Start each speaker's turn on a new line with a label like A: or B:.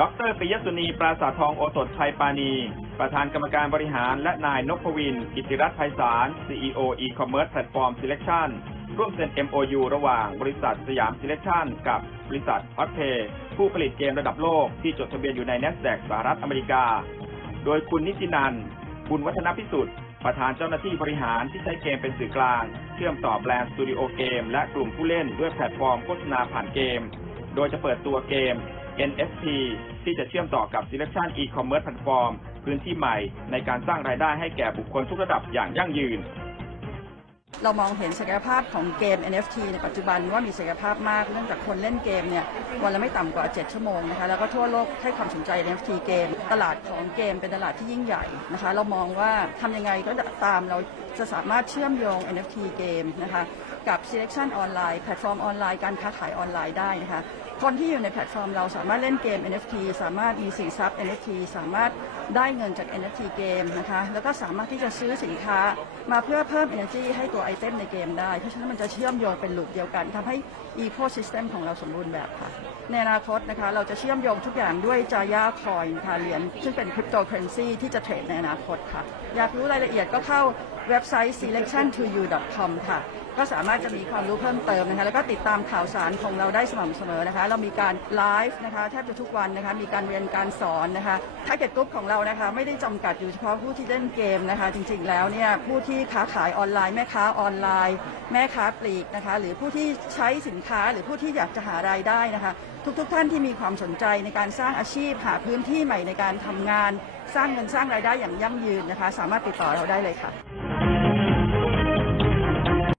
A: ดรปิยสุนีปราสาททองโอสถชัยปานี ประธานกรรมการบริหาร และนายนพวิน กิติรัตน์ไพศาล CEO e-commerce platform selection ร่วมเซ็น MOU ระหว่างบริษัทสยาม selection กับบริษัท Hotpay ผู้ผลิตเกมระดับโลกที่จดทะเบียนอยู่ใน NASDAQ สหรัฐอเมริกา โดยคุณนิตินันท์บุญวัฒนพิสุทธิ์ประธานเจ้าหน้าที่บริหารที่ใช้เกมเป็นสื่อกลาง เชื่อมต่อแบรนด์สตูดิโอเกมและกลุ่มผู้เล่นด้วยแพลตฟอร์มโฆษณาผ่านเกม โดยจะเปิดตัวเกม NFT ที่จะเชื่อมต่อกับ Selection e-commerce platform พื้นที่ใหม่ในการสร้างรายได้ให้แก่บุคคลทุกระดับอย่างยั่งยืน
B: เรามองเห็นศักยภาพของเกม NFT ในปัจจุบันว่ามีศักยภาพมากเนื่องจากคนเล่นเกมเนี่ยวันละไม่ต่ำกว่า 7 ชั่วโมงนะคะแล้วก็ทั่วโลกให้ความสนใจ NFT เกม ตลาดของเกมเป็นตลาดที่ยิ่งใหญ่นะคะเรามองว่าทำยังไงก็ตามเราจะสามารถเชื่อมโยง NFT เกมนะคะกับ selection ออนไลน์แพลตฟอร์มออนไลน์การค้าขายออนไลน์ได้นะคะคนที่อยู่ในแพลตฟอร์มเราสามารถเล่นเกม NFT สามารถมีสินทรัพย์ NFT สามารถได้เงินจาก NFT เกมนะคะแล้วก็สามารถที่จะซื้อสินค้ามาเพื่อเพิ่ม energy ให้ตัวไอเทมในเกมได้ เพราะฉะนั้นมันจะเชื่อมโยงเป็นลูปเดียวกันทำให้ ecosystem ของเราสมบูรณ์แบบค่ะ ในอนาคตนะคะเราจะเชื่อมโยงทุกอย่างด้วยจายาคอยค่ะเหรียญซึ่งเป็นคริปโตเคอเรนซีที่จะเทรดในอนาคตค่ะ อยากรู้รายละเอียดก็เข้าเว็บไซต์ selectiontoyou.com ค่ะ ก็สามารถจะมีความรู้เพิ่มเติมนะคะแล้วก็ติดตามข่าวสารของเราได้สม่ำเสมอนะคะ เรามีการไลฟ์นะคะแทบจะทุกวันนะคะมีการเรียนการสอนนะคะท a r g e t group ของเรานะคะไม่ได้จำกัดอยู่เฉพาะผู้ที่เล่นเกมนะคะ จริงๆแล้วเนี่ยผู้ที่ค้าขายออนไลน์แม่ค้าออนไลน์ แม่ค้าปลีกนะคะหรือผู้ที่ใช้สินค้าหรือผู้ที่อยากจะหารายได้นะคะทุกๆท่านที่มีความสนใจในการสร้างอาชีพหาพื้นที่ใหม่ในการทำงาน สร้างเงินสร้างรายได้อย่างยั่งยืนนะคะ สามารถติดต่อเราได้เลยค่ะ